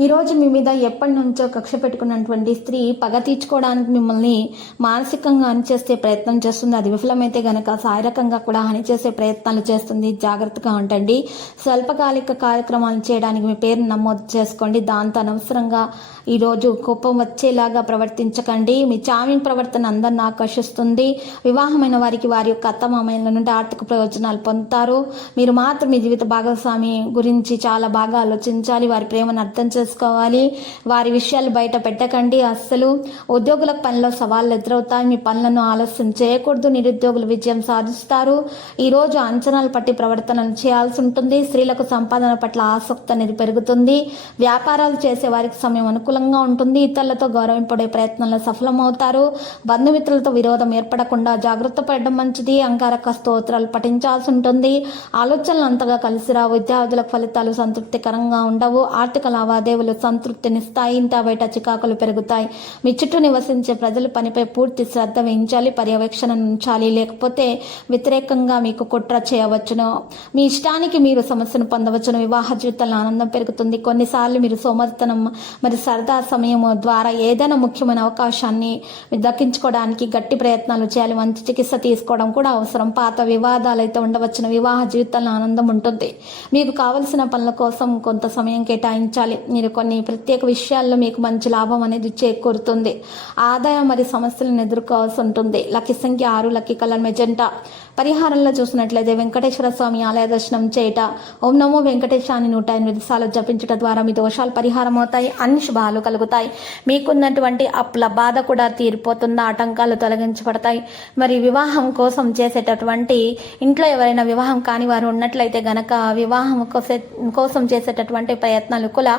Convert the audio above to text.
ఈరోజు మీ మీద ఎప్పటి నుంచో కక్ష పెట్టుకున్నటువంటి స్త్రీ పగ తీర్చుకోవడానికి మిమ్మల్ని మానసికంగా హాని చేసే ప్రయత్నం చేస్తుంది. అది విఫలమైతే గనక శారీరకంగా కూడా హాని చేసే ప్రయత్నాలు చేస్తుంది. జాగ్రత్తగా ఉండండి. స్వల్పకాలిక కార్యక్రమాలు చేయడానికి మీ పేరు నమోదు చేసుకోండి. దాంతో అనవసరంగా ఈరోజు కోపం వచ్చేలాగా ప్రవర్తించకండి. మీ చామింగ్ ప్రవర్తన అందరిని ఆకర్షిస్తుంది. వివాహమైన వారికి వారి యొక్క అత్తమామయ్యల నుండి ఆర్థిక ప్రయోజనాలు పొందుతారు. మీరు మాత్రం మీ జీవిత భాగస్వామి గురించి చాలా బాగా ఆలోచించాలి. వారి ప్రేమను అర్థం చేసుకోవాలి వారి విషయాలు బయట పెట్టకండి అస్సలు. ఉద్యోగులకు పనిలో సవాళ్ళు ఎదురవుతాయి. మీ పనులను ఆలస్యం చేయకూడదు. నిరుద్యోగులు విజయం సాధిస్తారు. ఈరోజు అంచనాలు పట్టి ప్రవర్తనలు చేయాల్సి ఉంటుంది. స్త్రీలకు సంపాదన పట్ల ఆసక్తి అనేది పెరుగుతుంది. వ్యాపారాలు చేసే వారికి సమయం అనుకూలంగా ఉంటుంది. ఇతరులతో గౌరవింపడే ప్రయత్నంలో సఫలమవుతారు. బంధుమిత్రులతో విరోధం ఏర్పడకుండా జాగ్రత్త పడడం మంచిది. అంగారక స్తోత్రాలు పఠించాల్సి ఉంటుంది. ఆలోచనలు అంతగా కలిసి రావు. విద్యార్థులకు ఫలితాలు సంతృప్తికరంగా ఉండవు. ఆర్థిక లావాదేవీ లావాదేవీలు సంతృప్తినిస్తాయి ఇంత బయట చికాకులు పెరుగుతాయి. మీ చుట్టూ నివసించే ప్రజలు పనిపై పూర్తి శ్రద్ధ వహించాలి పర్యవేక్షణ ఉంచాలి. లేకపోతే వ్యతిరేకంగా మీకు కుట్ర చేయవచ్చును. మీ ఇష్టానికి మీరు సమస్యను పొందవచ్చును. వివాహ జీవితంలో ఆనందం పెరుగుతుంది. కొన్నిసార్లు మీరు సోమర్తనం మరి సరదా సమయం ద్వారా ఏదైనా ముఖ్యమైన అవకాశాన్ని దక్కించుకోవడానికి గట్టి ప్రయత్నాలు చేయాలి. మంచి చికిత్స తీసుకోవడం కూడా అవసరం. పాత వివాదాలు అయితే ఉండవచ్చును. వివాహ జీవితంలో ఆనందం ఉంటుంది. మీకు కావలసిన పనుల కోసం కొంత సమయం కేటాయించాలి. మీరు కొన్ని ప్రత్యేక విషయాల్లో మీకు మంచి లాభం అనేది చేకూరుతుంది. ఆదాయం మరియు సమస్యలను ఎదుర్కోవాల్సి ఉంటుంది. లక్కీ సంఖ్య ఆరు లక్కీ కలర్ మెజెంటా. పరిహారంలో చూసినట్లయితే వెంకటేశ్వర స్వామి ఆలయ దర్శనం చేయట ఓం నమో వెంకటేశాన్ని నూట ఎనిమిది సార్లు జపించట ద్వారా మీ దోషాలు పరిహారం అవుతాయి అన్ని శుభాలు కలుగుతాయి. మీకున్నటువంటి అప్పుల బాధ కూడా తీరిపోతుంది ఆటంకాలు తొలగించబడతాయి. మరి వివాహం కోసం చేసేటటువంటి ఇంట్లో ఎవరైనా వివాహం కాని వారు ఉన్నట్లయితే గనక వివాహం కోసం చేసేటటువంటి ప్రయత్నాలు కుల